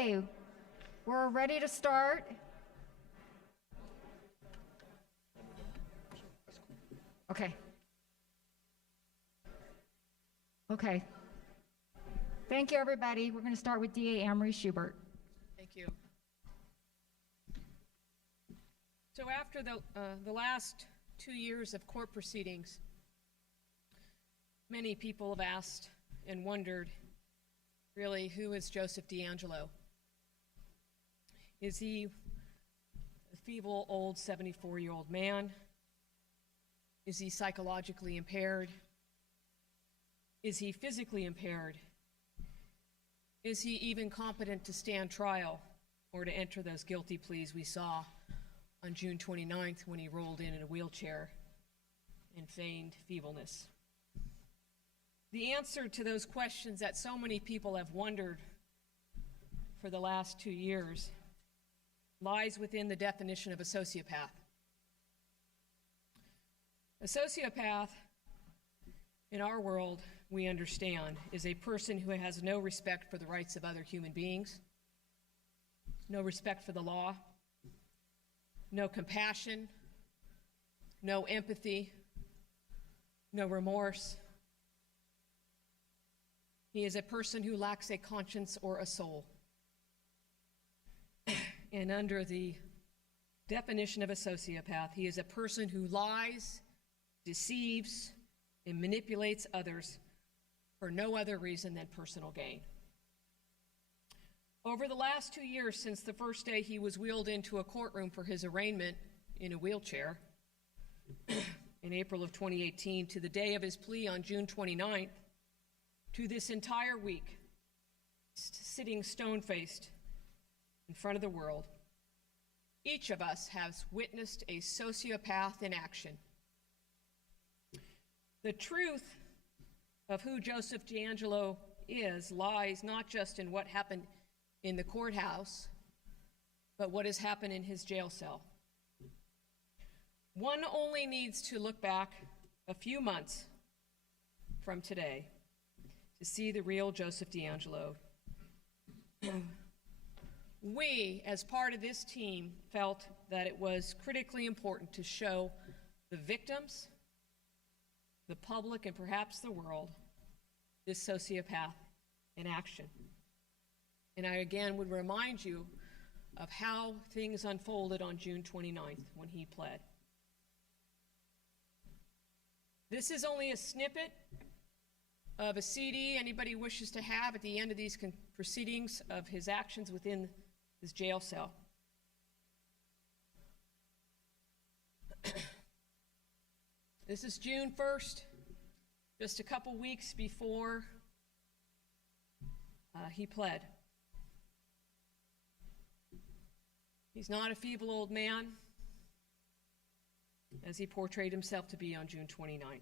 Okay, we're ready to start. Okay. Okay. Thank you, everybody. We're going to start with DA Amory Schubert. Thank you. So after the last 2 years of court proceedings, many people have asked and wondered, really, who is Joseph DeAngelo? Is he a feeble, old, 74-year-old man? Is he psychologically impaired? Is he physically impaired? Is he even competent to stand trial or to enter those guilty pleas we saw on June 29th when he rolled in a wheelchair and feigned feebleness? The answer to those questions that so many people have wondered for the last 2 years lies within the definition of a sociopath. A sociopath, in our world, we understand, is a person who has no respect for the rights of other human beings, no respect for the law, no compassion, no empathy, no remorse. He is a person who lacks a conscience or a soul. And under the definition of a sociopath, he is a person who lies, deceives, and manipulates others for no other reason than personal gain. Over the last 2 years, since the first day he was wheeled into a courtroom for his arraignment in a wheelchair in April of 2018 to the day of his plea on June 29th, to this entire week, sitting stone-faced in front of the world, each of us has witnessed a sociopath in action. The truth of who Joseph DeAngelo is lies not just in what happened in the courthouse, but what has happened in his jail cell. One only needs to look back a few months from today to see the real Joseph DeAngelo. We, as part of this team, felt that it was critically important to show the victims, the public, and perhaps the world, this sociopath in action. And I again would remind you of how things unfolded on June 29th when he pled. This is only a snippet of a CD anybody wishes to have at the end of these proceedings of his actions within his jail cell. This is June 1st, just a couple weeks before he pled. He's not a feeble old man, as he portrayed himself to be on June 29th.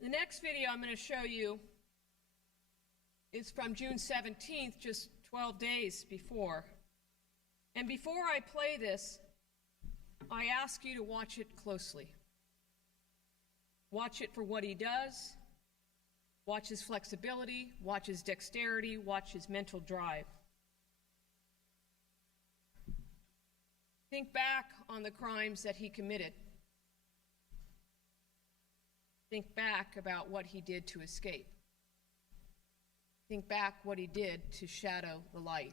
The next video I'm going to show you is from June 17th, just 12 days before. And before I play this, I ask you to watch it closely. Watch it for what he does. Watch his flexibility. Watch his dexterity. Watch his mental drive. Think back on the crimes that he committed. Think back about what he did to escape. Think back what he did to shadow the light.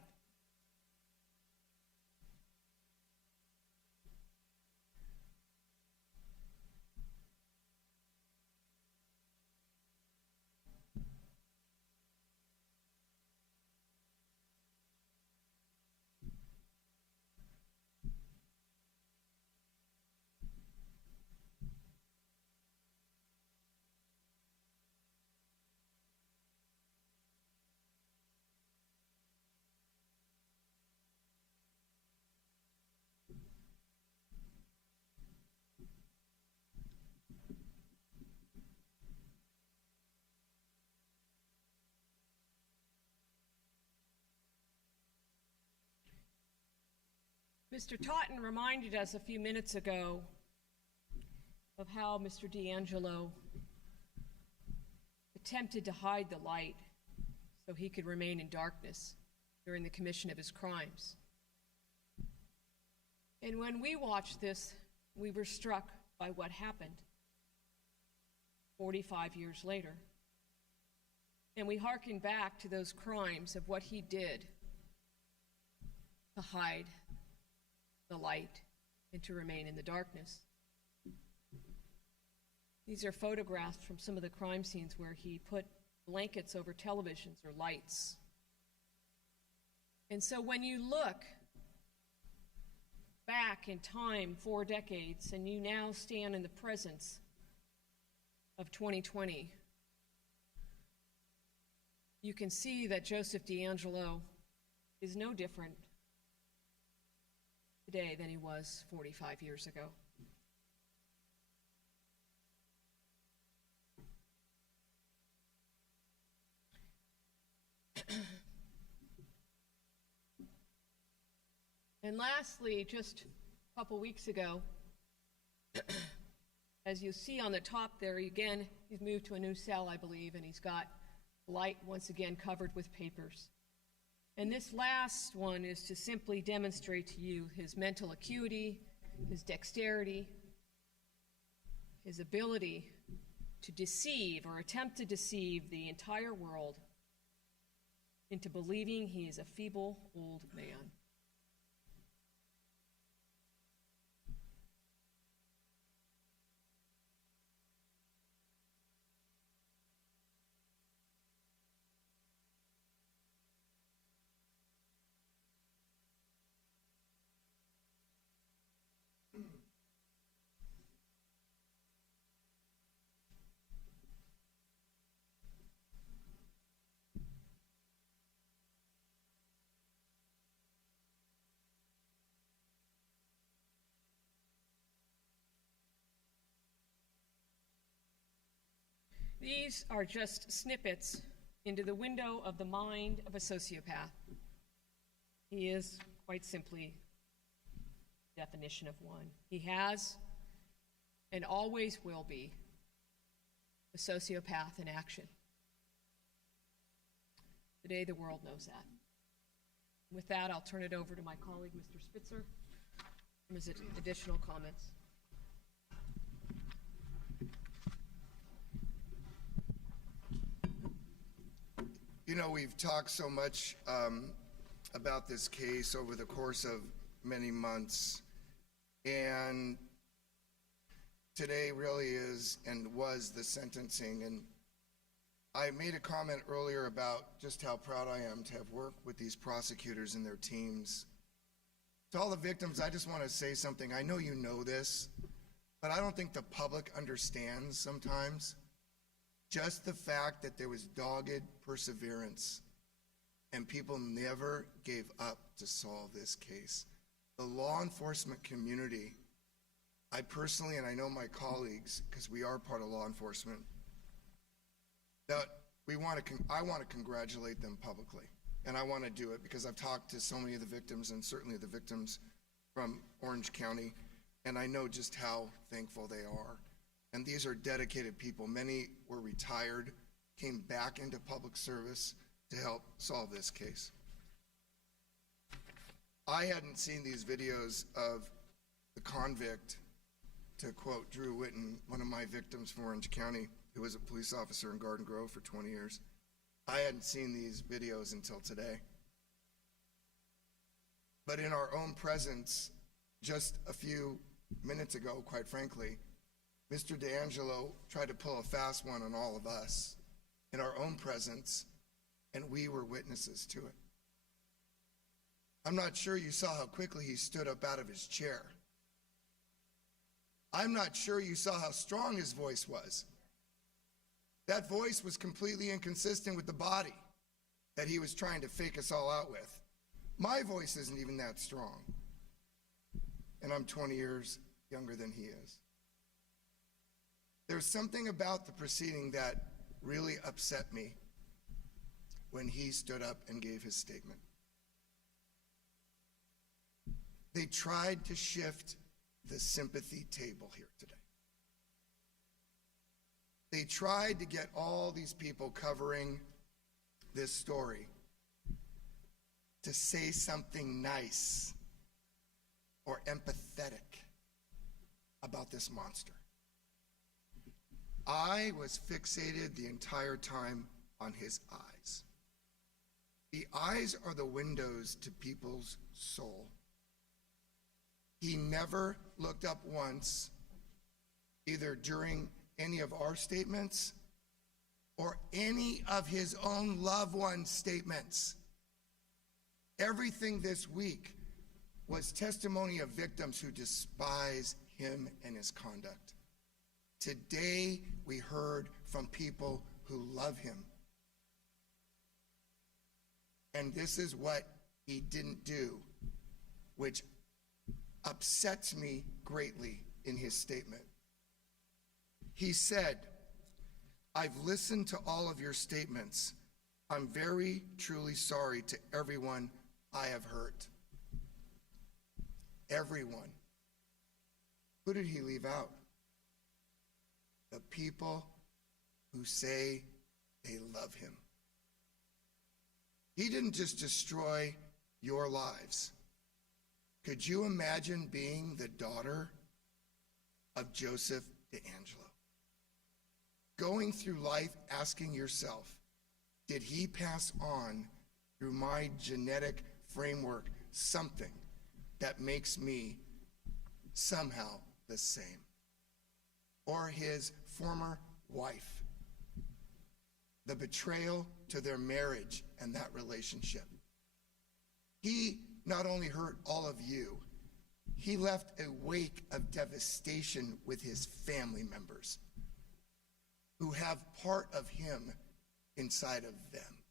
Mr. Totten reminded us a few minutes ago of how Mr. D'Angelo attempted to hide the light so he could remain in darkness during the commission of his crimes. And when we watched this, we were struck by what happened 45 years later. And we hearken back to those crimes of what he did to hide the light and to remain in the darkness. These are photographs from some of the crime scenes where he put blankets over televisions or lights. And so when you look back in time 4 decades and you now stand in the presence of 2020, you can see that Joseph D'Angelo is no different today than he was 45 years ago. And lastly, just a couple weeks ago, as you see on the top there, again, he's moved to a new cell, I believe, and he's got light once again covered with papers. And this last one is to simply demonstrate to you his mental acuity, his dexterity, his ability to deceive or attempt to deceive the entire world into believing he is a feeble old man. These are just snippets into the window of the mind of a sociopath. He is, quite simply, the definition of one. He has and always will be a sociopath in action. Today, the world knows that. With that, I'll turn it over to my colleague, Mr. Spitzer, for his additional comments. You know, we've talked so much about this case over the course of many months, and today really is and was the sentencing. And I made a comment earlier about just how proud I am to have worked with these prosecutors and their teams. To all the victims, I just want to say something. I know you know this, but I don't think the public understands sometimes just the fact that there was dogged perseverance and people never gave up to solve this case. The law enforcement community, I personally, and I know my colleagues, because we are part of law enforcement, that I want to congratulate them publicly. And I want to do it because I've talked to so many of the victims, and certainly the victims from Orange County, and I know just how thankful they are. And these are dedicated people. Many were retired, came back into public service to help solve this case. I hadn't seen these videos of the convict, to quote Drew Witten, one of my victims from Orange County, who was a police officer in Garden Grove for 20 years. I hadn't seen these videos until today. But in our own presence, just a few minutes ago, quite frankly, Mr. D'Angelo tried to pull a fast one on all of us in our own presence, and we were witnesses to it. I'm not sure you saw how quickly he stood up out of his chair. I'm not sure you saw how strong his voice was. That voice was completely inconsistent with the body that he was trying to fake us all out with. My voice isn't even that strong, and I'm 20 years younger than he is. There's something about the proceeding that really upset me when he stood up and gave his statement. They tried to shift the sympathy table here today. They tried to get all these people covering this story to say something nice or empathetic about this monster. I was fixated the entire time on his eyes. The eyes are the windows to people's soul. He never looked up once, either during any of our statements or any of his own loved ones' statements. Everything this week was testimony of victims who despise him and his conduct. Today, we heard from people who love him. And this is what he didn't do, which upsets me greatly in his statement. He said, "I've listened to all of your statements. I'm very, truly sorry to everyone I have hurt." Everyone. Who did he leave out? The people who say they love him. He didn't just destroy your lives. Could you imagine being the daughter of Joseph DeAngelo? Going through life asking yourself, did he pass on through my genetic framework something that makes me somehow the same? Or his former wife, the betrayal to their marriage and that relationship. He not only hurt all of you, he left a wake of devastation with his family members who have part of him inside of them.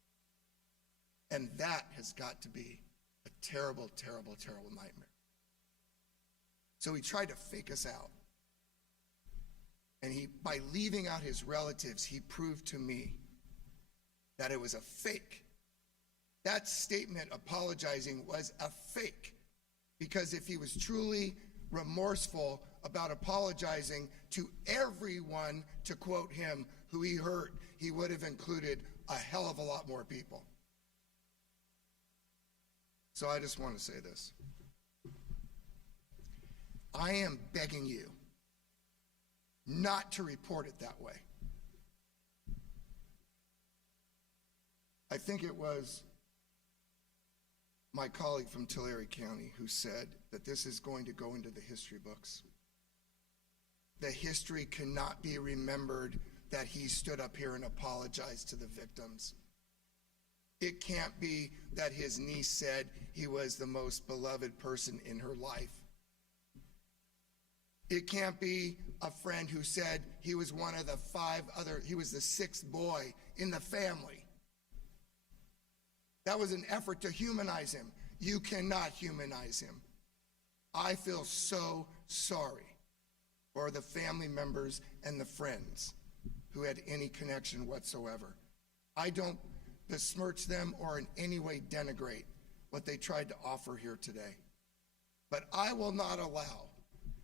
And that has got to be a terrible, terrible, terrible nightmare. So he tried to fake us out. And by leaving out his relatives, he proved to me that it was a fake. That statement apologizing was a fake. Because if he was truly remorseful about apologizing to everyone, to quote him, who he hurt, he would have included a hell of a lot more people. So I just want to say this. I am begging you not to report it that way. I think it was my colleague from Tulare County who said that this is going to go into the history books. The history cannot be remembered that he stood up here and apologized to the victims. It can't be that his niece said he was the most beloved person in her life. It can't be a friend who said he was one of the he was the sixth boy in the family. That was an effort to humanize him. You cannot humanize him. I feel so sorry for the family members and the friends who had any connection whatsoever. I don't besmirch them or in any way denigrate what they tried to offer here today. But I will not allow,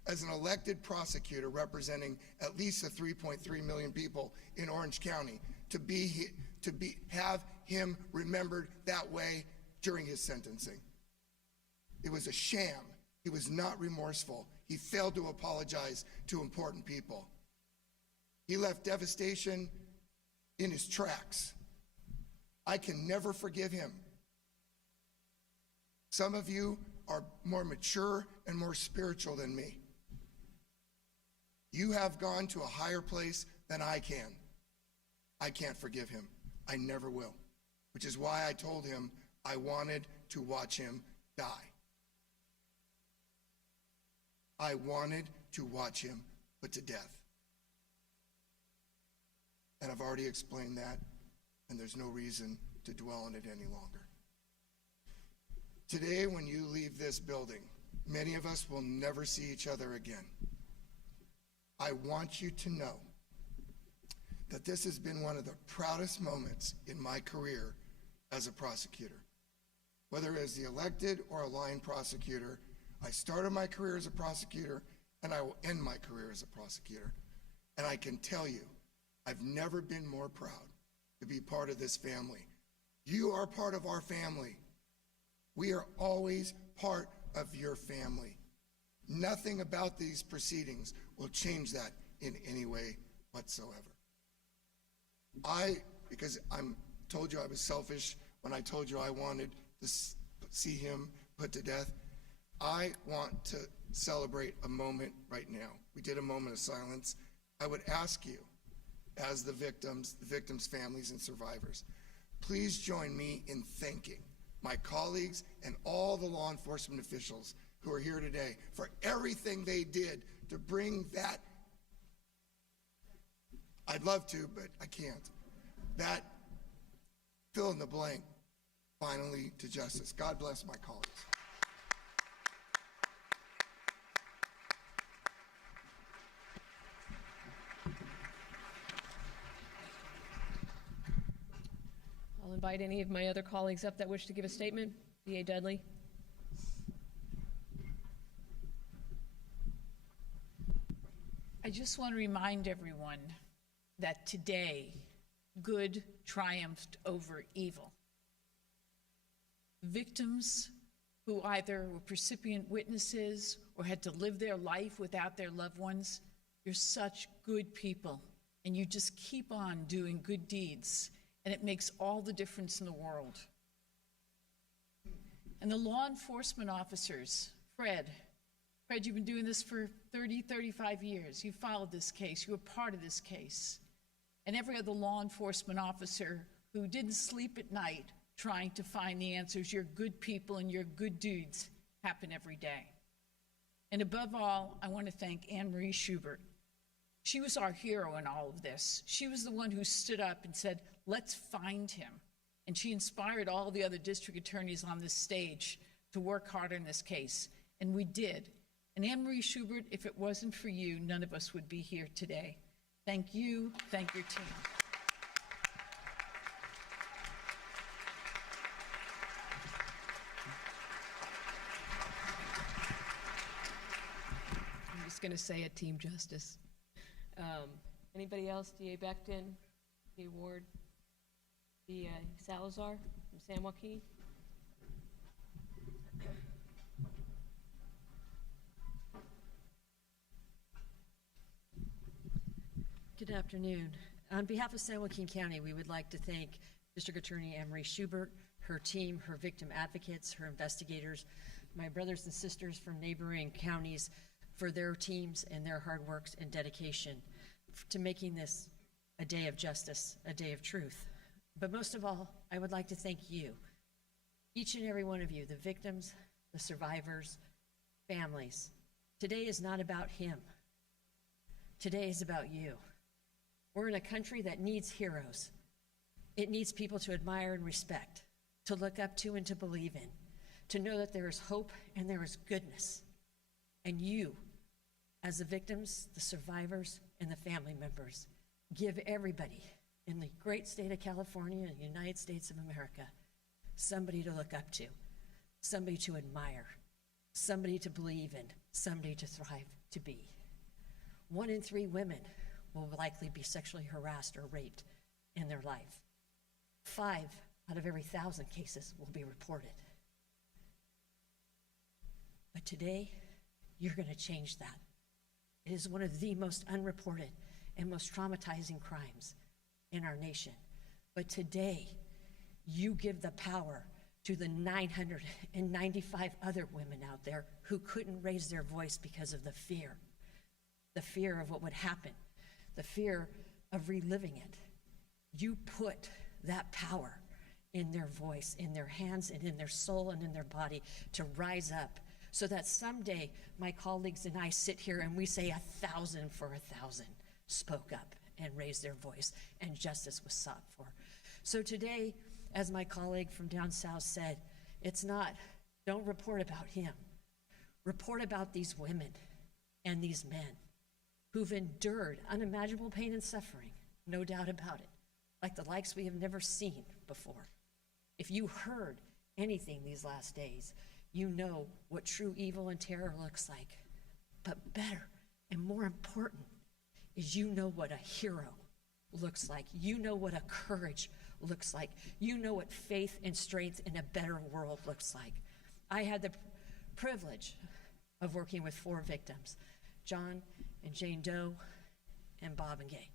as an elected prosecutor representing at least the 3.3 million people in Orange County, to have him remembered that way during his sentencing. It was a sham. He was not remorseful. He failed to apologize to important people. He left devastation in his tracks. I can never forgive him. Some of you are more mature and more spiritual than me. You have gone to a higher place than I can. I can't forgive him. I never will. Which is why I told him I wanted to watch him die. I wanted to watch him put to death. And I've already explained that, and there's no reason to dwell on it any longer. Today, when you leave this building, many of us will never see each other again. I want you to know that this has been one of the proudest moments in my career as a prosecutor. Whether as the elected or a line prosecutor, I started my career as a prosecutor, and I will end my career as a prosecutor. And I can tell you, I've never been more proud to be part of this family. You are part of our family. We are always part of your family. Nothing about these proceedings will change that in any way whatsoever. Because I told you I was selfish when I told you I wanted to see him put to death, I want to celebrate a moment right now. We did a moment of silence. I would ask you, as the victims' families and survivors, please join me in thanking my colleagues and all the law enforcement officials who are here today for everything they did to bring that, I'd love to, but I can't, that fill in the blank finally to justice. God bless my colleagues. I'll invite any of my other colleagues up that wish to give a statement. D.A. Dudley. I just want to remind everyone that today, good triumphed over evil. Victims who either were recipient witnesses or had to live their life without their loved ones, you're such good people, and you just keep on doing good deeds, and it makes all the difference in the world. And the law enforcement officers, Fred, you've been doing this for 30, 35 years. You followed this case. You were part of this case. And every other law enforcement officer who didn't sleep at night trying to find the answers, your good people and your good deeds happen every day. And above all, I want to thank Anne Marie Schubert. She was our hero in all of this. She was the one who stood up and said, let's find him. And she inspired all the other district attorneys on this stage to work harder in this case. And we did. And Anne Marie Schubert, if it wasn't for you, none of us would be here today. Thank you. Thank your team. I'm just going to say it, Team Justice. Anybody else? D.A. Becton, D.A. Ward, D.A. Salazar from San Joaquin? Good afternoon. On behalf of San Joaquin County, we would like to thank District Attorney Anne Marie Schubert, her team, her victim advocates, her investigators, my brothers and sisters from neighboring counties for their teams and their hard work and dedication to making this a day of justice, a day of truth. But most of all, I would like to thank you, each and every one of you, the victims, the survivors, families. Today is not about him. Today is about you. We're in a country that needs heroes. It needs people to admire and respect, to look up to and to believe in, to know that there is hope and there is goodness. And you, as the victims, the survivors, and the family members, give everybody in the great state of California and the United States of America somebody to look up to, somebody to admire, somebody to believe in, somebody to thrive to be. 1 in 3 women will likely be sexually harassed or raped in their life. 5 out of every 1,000 cases will be reported. But today, you're going to change that. It is one of the most unreported and most traumatizing crimes in our nation. But today, you give the power to the 995 other women out there who couldn't raise their voice because of the fear of what would happen, the fear of reliving it. You put that power in their voice, in their hands, and in their soul, and in their body to rise up so that someday my colleagues and I sit here and we say 1,000 for 1,000 spoke up and raised their voice, and justice was sought for. So today, as my colleague from down south said, don't report about him. Report about these women and these men who've endured unimaginable pain and suffering, no doubt about it, like the likes we have never seen before. If you heard anything these last days, You know what true evil and terror looks like. But better and more important is you know what a hero looks like. You know what a courage looks like. You know what faith and strength in a better world looks like. I had the privilege of working with 4 victims, John and Jane Doe and Bob and Gay,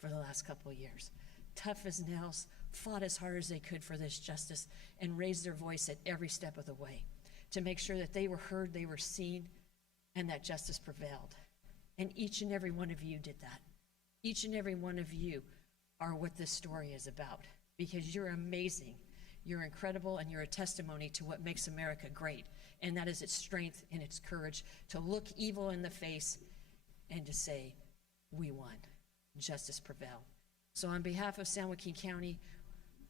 for the last couple of years. Tough as nails, fought as hard as they could for this justice, and raised their voice at every step of the way to make sure that they were heard, they were seen, and that justice prevailed. And each and every one of you did that. Each and every one of you are what this story is about, because you're amazing, you're incredible, and you're a testimony to what makes America great, and that is its strength and its courage to look evil in the face and to say, we won, justice prevailed. So on behalf of San Joaquin County,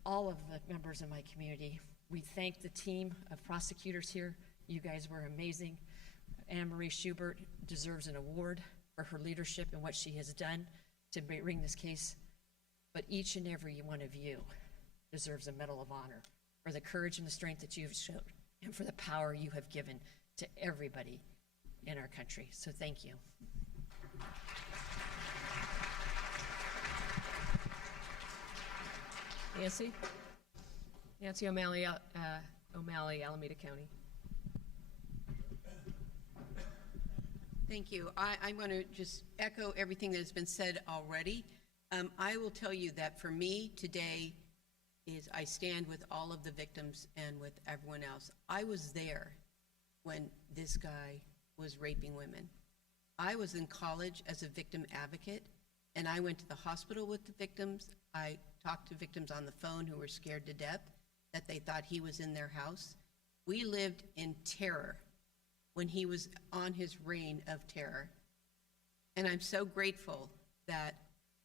all of the members of my community, we thank the team of prosecutors here. You guys were amazing. Anne Marie Schubert deserves an award for her leadership and what she has done to bring this case. But each and every one of you deserves a Medal of Honor for the courage and the strength that you've shown and for the power you have given to everybody in our country. So thank you. Nancy O'Malley, Alameda County. Thank you. I'm going to just echo everything that has been said already. I will tell you that for me today is I stand with all of the victims and with everyone else. I was there when this guy was raping women. I was in college as a victim advocate, and I went to the hospital with the victims. I talked to victims on the phone who were scared to death that they thought he was in their house. We lived in terror when he was on his reign of terror. And I'm so grateful that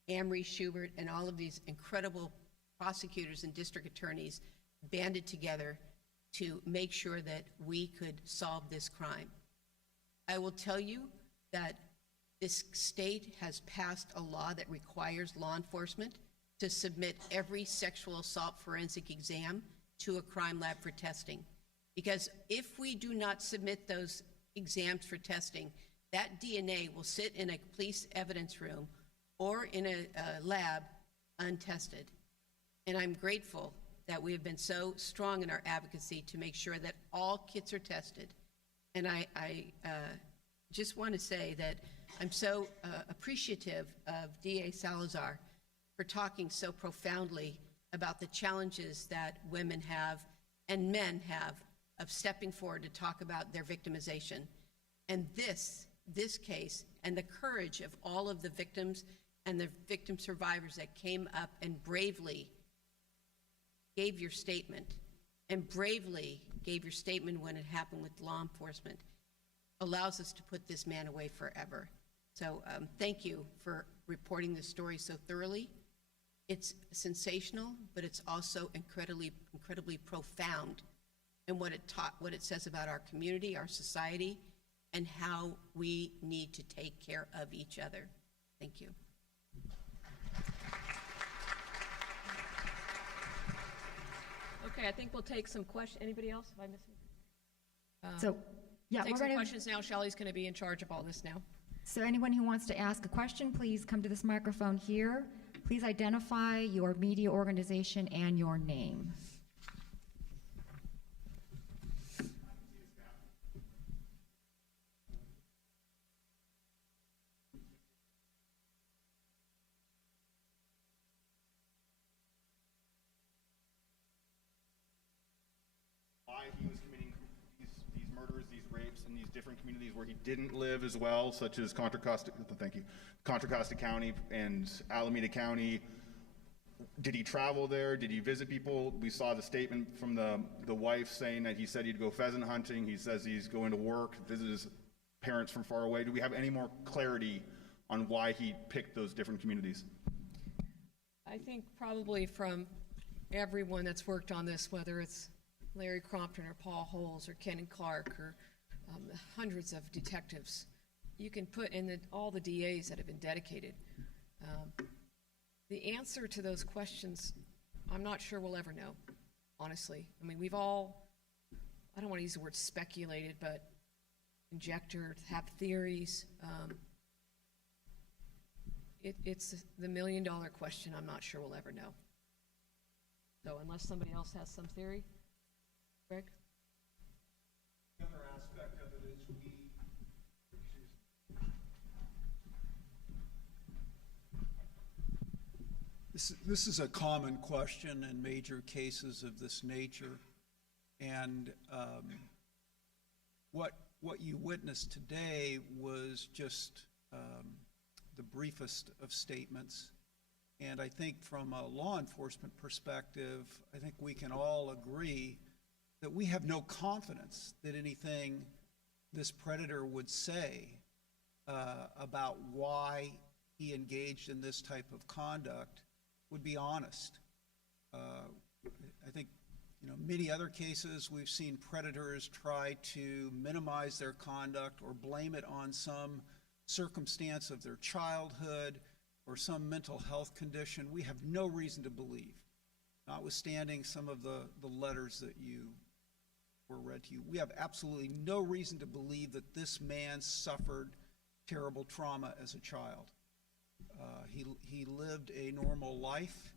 Anne Marie Schubert and all of these incredible prosecutors and district attorneys banded together to make sure that we could solve this crime. I will tell you that this state has passed a law that requires law enforcement to submit every sexual assault forensic exam to a crime lab for testing. Because if we do not submit those exams for testing, that DNA will sit in a police evidence room or in a lab untested. And I'm grateful that we have been so strong in our advocacy to make sure that all kits are tested. And I just want to say that I'm so appreciative of DA Salazar for talking so profoundly about the challenges that women have and men have of stepping forward to talk about their victimization. And this case and the courage of all of the victims and the victim survivors that came up and bravely gave your statement, and bravely gave your statement when it happened with law enforcement, allows us to put this man away forever. So thank you for reporting this story so thoroughly. It's sensational, but it's also incredibly profound in what it says about our community, our society, and how we need to take care of each other. Thank you. Okay, I think we'll take some questions. Anybody else? Have I missed anything? So, yeah, Take we're some going to, questions now. Shelley's going to be in charge of all this now. so anyone who wants to ask a question, please come to this microphone here. Please identify your media organization and your name. Why he was committing these murders, these rapes in these different communities where he didn't live as well, such as Contra Costa County and Alameda County. Did he travel there? Did he visit people? We saw the statement from the wife saying that he said he'd go pheasant hunting. He says he's going to work, visit his parents from far away. Do we have any more clarity on why he picked those different communities? I think probably from everyone that's worked on this, whether it's Larry Crompton or Paul Holes or Ken and Clark or hundreds of detectives, you can put in all the DAs that have been dedicated. The answer to those questions, I'm not sure we'll ever know, honestly. I mean, we've all I don't want to use the word speculated, but conjectured, have theories. It's the million-dollar question I'm not sure we'll ever know. So unless somebody else has some theory, Greg? The other aspect of it is this is a common question in major cases of this nature, and what you witnessed today was just the briefest of statements. And I think from a law enforcement perspective, I think we can all agree that we have no confidence that anything this predator would say about why he engaged in this type of conduct would be honest. I think, many other cases we've seen predators try to minimize their conduct or blame it on some circumstance of their childhood or some mental health condition. We have no reason to believe, notwithstanding some of the letters that were read to you, we have absolutely no reason to believe that this man suffered terrible trauma as a child. He lived a normal life.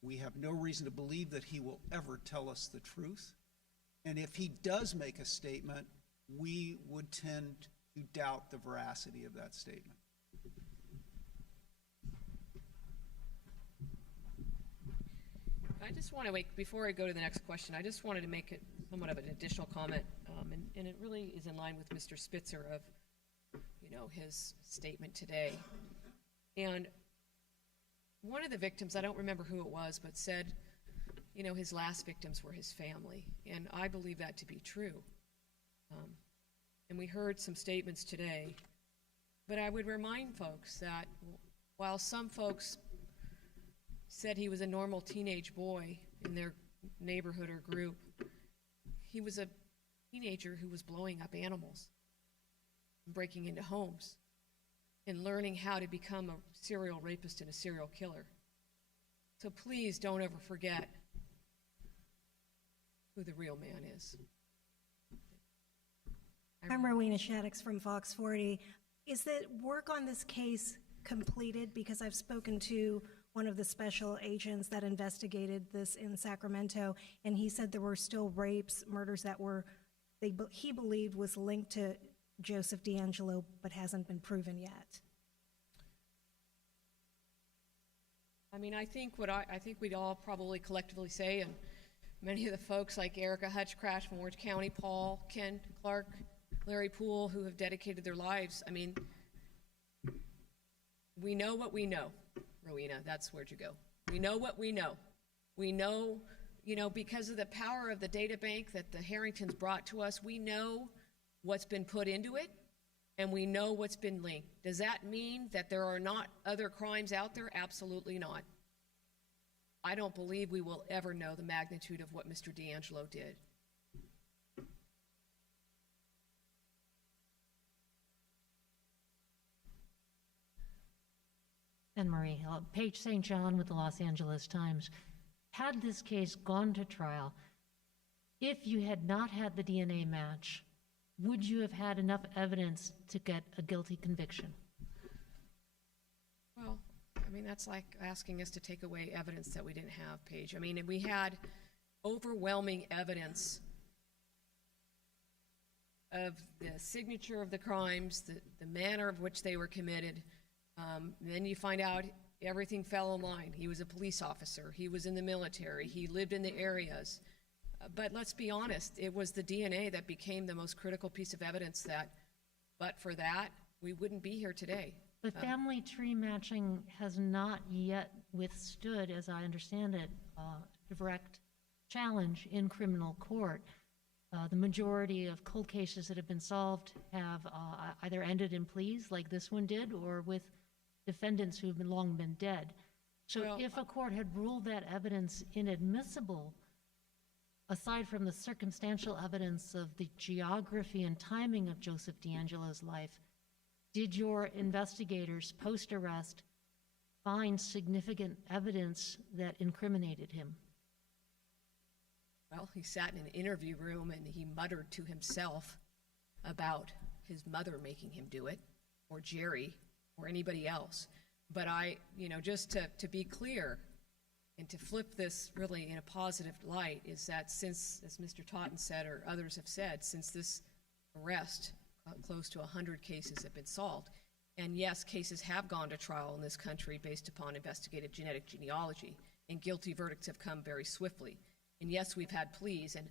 We have no reason to believe that he will ever tell us the truth. And if he does make a statement, we would tend to doubt the veracity of that statement. I just want to make, before I go to the next question, I just wanted to make it somewhat of an additional comment, and it really is in line with Mr. Spitzer of, his statement today. And one of the victims, I don't remember who it was, but said, his last victims were his family, and I believe that to be true. And we heard some statements today, but I would remind folks that while some folks said he was a normal teenage boy in their neighborhood or group, he was a teenager who was blowing up animals, breaking into homes, and learning how to become a serial rapist and a serial killer. So please don't ever forget who the real man is. I'm Rowena Shaddix from Fox 40. Is the work on this case completed? Because I've spoken to one of the special agents that investigated this in Sacramento, and he said there were still rapes, murders that he believed was linked to Joseph DeAngelo, but hasn't been proven yet. I think I think we'd all probably collectively say, and many of the folks like Erica Hutchcraft from Orange County, Paul, Ken Clark, Larry Poole, who have dedicated their lives, we know what we know. Rowena, that's where'd you go. We know what we know. We know, because of the power of the data bank that the Harringtons brought to us, we know what's been put into it, and we know what's been linked. Does that mean that there are not other crimes out there? Absolutely not. I don't believe we will ever know the magnitude of what Mr. DeAngelo did. Anne Marie, Paige St. John with the Los Angeles Times. Had this case gone to trial, if you had not had the DNA match, would you have had enough evidence to get a guilty conviction? Well, that's like asking us to take away evidence that we didn't have, Paige. We had overwhelming evidence of the signature of the crimes, the manner of which they were committed. Then you find out everything fell in line. He was a police officer. He was in the military. He lived in the areas. But let's be honest, it was the DNA that became the most critical piece of evidence but for that, we wouldn't be here today. The family tree matching has not yet withstood, as I understand it, direct challenge in criminal court. The majority of cold cases that have been solved have either ended in pleas, like this one did, or with defendants who have long been dead. So if a court had ruled that evidence inadmissible, aside from the circumstantial evidence of the geography and timing of Joseph DeAngelo's life, did your investigators post-arrest find significant evidence that incriminated him? well, he sat in an interview room and he muttered to himself about his mother making him do it, or Jerry, or anybody else. But just to be clear, and to flip this really in a positive light, is that since, as Mr. Totten said, or others have said, since this arrest, close to 100 cases have been solved. And yes, cases have gone to trial in this country based upon investigative genetic genealogy, and guilty verdicts have come very swiftly. And yes, we've had pleas, and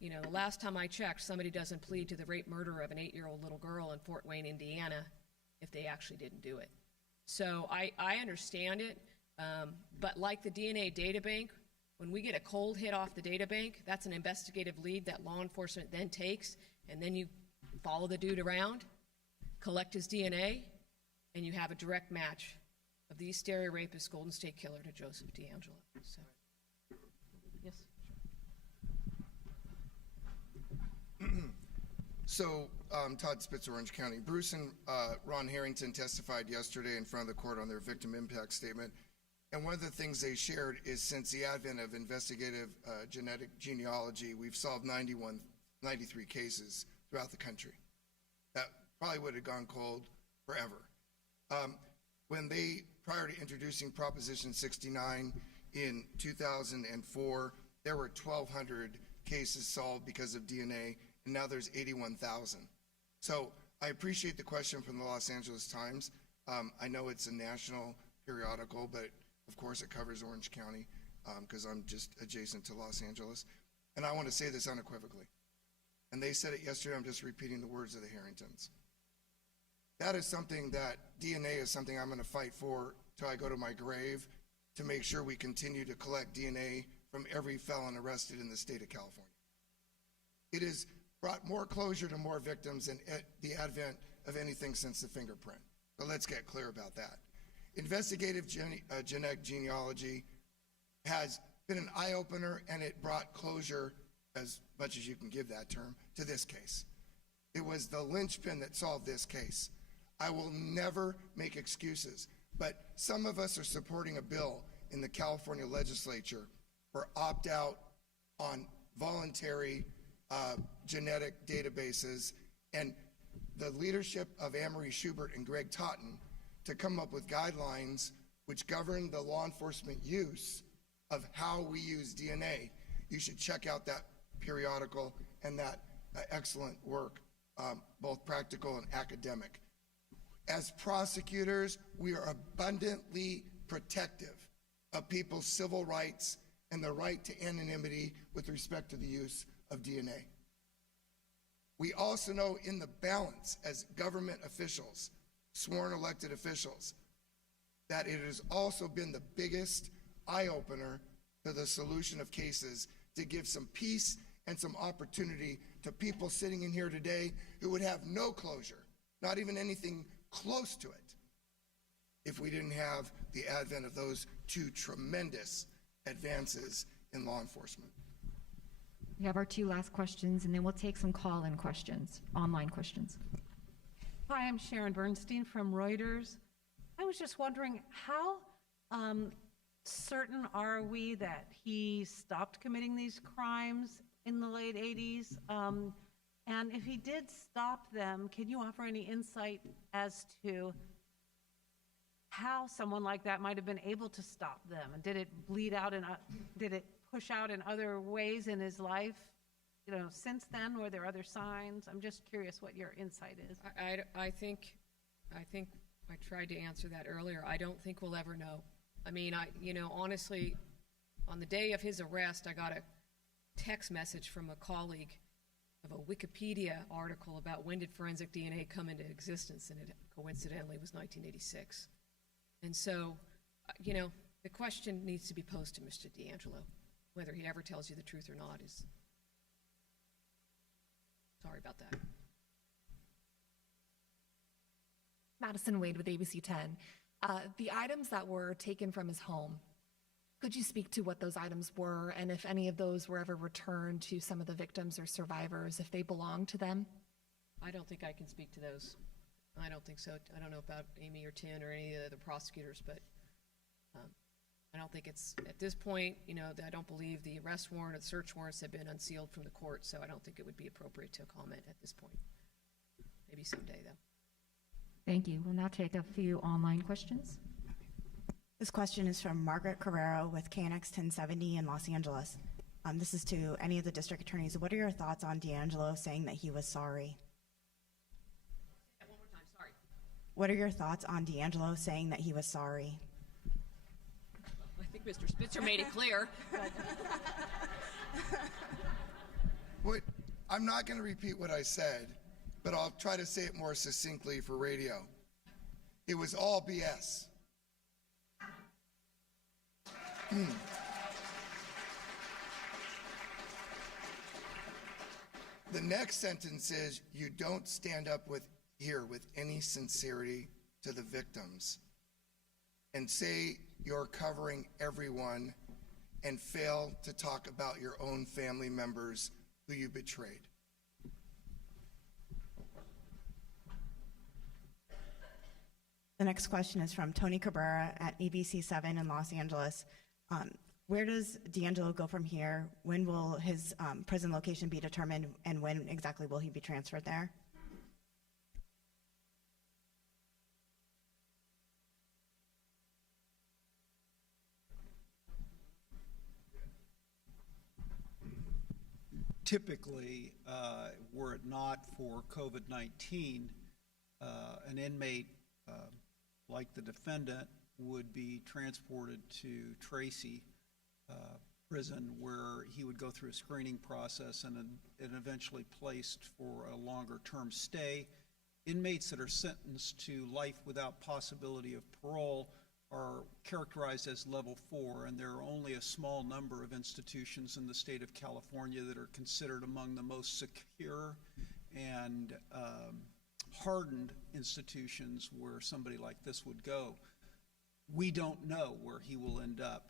the last time I checked, somebody doesn't plead to the rape murder of an 8-year-old little girl in Fort Wayne, Indiana, if they actually didn't do it. So I understand it, but like the DNA data bank, when we get a cold hit off the data bank, that's an investigative lead that law enforcement then takes, and then you follow the dude around, collect his DNA, and you have a direct match of the East Area rapist, Golden State Killer, to Joseph DeAngelo. So, yes. So, Todd Spitz, Orange County. Bruce and Ron Harrington testified yesterday in front of the court on their victim impact statement. And one of the things they shared is since the advent of investigative genetic genealogy, we've solved 93 cases throughout the country. That probably would have gone cold forever. When they, prior to introducing Proposition 69 in 2004, there were 1,200 cases solved because of DNA, and now there's 81,000. So I appreciate the question from the Los Angeles Times. I know it's a national periodical, but of course it covers Orange County because I'm just adjacent to Los Angeles. And I want to say this unequivocally. And they said it yesterday, I'm just repeating the words of the Harringtons. That is something that DNA is something I'm going to fight for till I go to my grave, to make sure we continue to collect DNA from every felon arrested in the state of California. It has brought more closure to more victims than the advent of anything since the fingerprint. So let's get clear about that. Investigative genetic genealogy has been an eye-opener, and it brought closure, as much as you can give that term, to this case. It was the linchpin that solved this case. I will never make excuses, but some of us are supporting a bill in the California legislature for opt-out on voluntary genetic databases, and the leadership of Anne-Marie Schubert and Greg Totten to come up with guidelines which govern the law enforcement use of how we use DNA. You should check out that periodical and that excellent work, both practical and academic. As prosecutors, we are abundantly protective of people's civil rights and the right to anonymity with respect to the use of DNA. We also know in the balance as government officials, sworn elected officials, that it has also been the biggest eye-opener to the solution of cases, to give some peace and some opportunity to people sitting in here today who would have no closure, not even anything close to it, if we didn't have the advent of those two tremendous advances in law enforcement. We have our 2 last questions, and then we'll take some call-in questions, online questions. Hi, I'm Sharon Bernstein from Reuters. I was just wondering, how certain are we that he stopped committing these crimes in the late 80s? And if he did stop them, can you offer any insight as to how someone like that might have been able to stop them? And did it bleed out, and did it push out in other ways in his life? Since then, were there other signs? I'm just curious what your insight is. I think I tried to answer that earlier. I don't think we'll ever know. I mean, honestly, on the day of his arrest, I got a text message from a colleague of a Wikipedia article about when did forensic DNA come into existence, and it coincidentally was 1986. And so, the question needs to be posed to Mr. DeAngelo. Whether he ever tells you the truth or not is, sorry about that. Madison Wade with ABC 10. The items that were taken from his home, could you speak to what those items were, and if any of those were ever returned to some of the victims or survivors, if they belonged to them? I don't think I can speak to those. I don't think so. I don't know about Amy or Tin or any of the other prosecutors, but I don't think it's, at this point, I don't believe the arrest warrant or the search warrants have been unsealed from the court, so I don't think it would be appropriate to comment at this point. Maybe someday, though. Thank you. We'll now take a few online questions. This question is from Margaret Carrero with KNX 1070 in Los Angeles. This is to any of the district attorneys. What are your thoughts on D'Angelo saying that he was sorry? One more time, sorry. What are your thoughts on D'Angelo saying that he was sorry? I think Mr. Spitzer made it clear. I'm not going to repeat what I said, but I'll try to say it more succinctly for radio. It was all BS. The next sentence is, you don't stand up here with any sincerity to the victims and say you're covering everyone and fail to talk about your own family members who you betrayed. The next question is from Tony Cabrera at ABC 7 in Los Angeles. Where does D'Angelo go from here? When will his prison location be determined, and when exactly will he be transferred there? Typically, were it not for COVID-19, an inmate like the defendant would be transported to Tracy prison, where he would go through a screening process and eventually placed for a longer term stay. Inmates that are sentenced to life without possibility of parole are characterized as level 4, and there are only a small number of institutions in the state of California that are considered among the most secure and hardened institutions where somebody like this would go. We don't know where he will end up.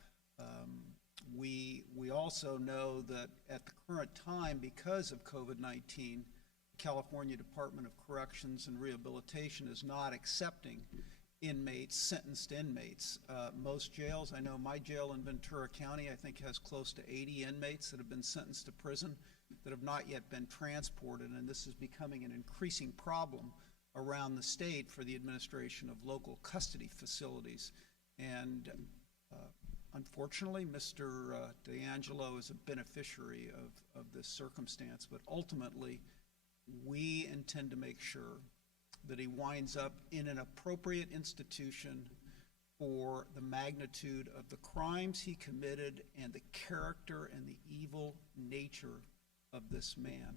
We also know that at the current time, because of COVID-19, the California Department of Corrections and Rehabilitation is not accepting sentenced inmates. Most jails, I know my jail in Ventura County, I think has close to 80 inmates that have been sentenced to prison that have not yet been transported, and this is becoming an increasing problem around the state for the administration of local custody facilities. And unfortunately, Mr. D'Angelo is a beneficiary of this circumstance, but ultimately, we intend to make sure that he winds up in an appropriate institution for the magnitude of the crimes he committed and the character and the evil nature of this man.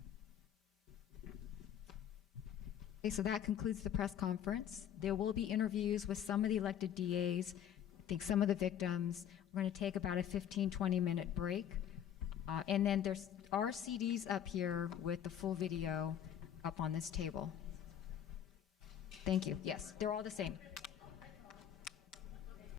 Okay, so that concludes the press conference. There will be interviews with some of the elected DAs, I think some of the victims. We're going to take about a 15-20 minute break. And then there's our CDs up here with the full video up on this table. Thank you. Yes, they're all the same.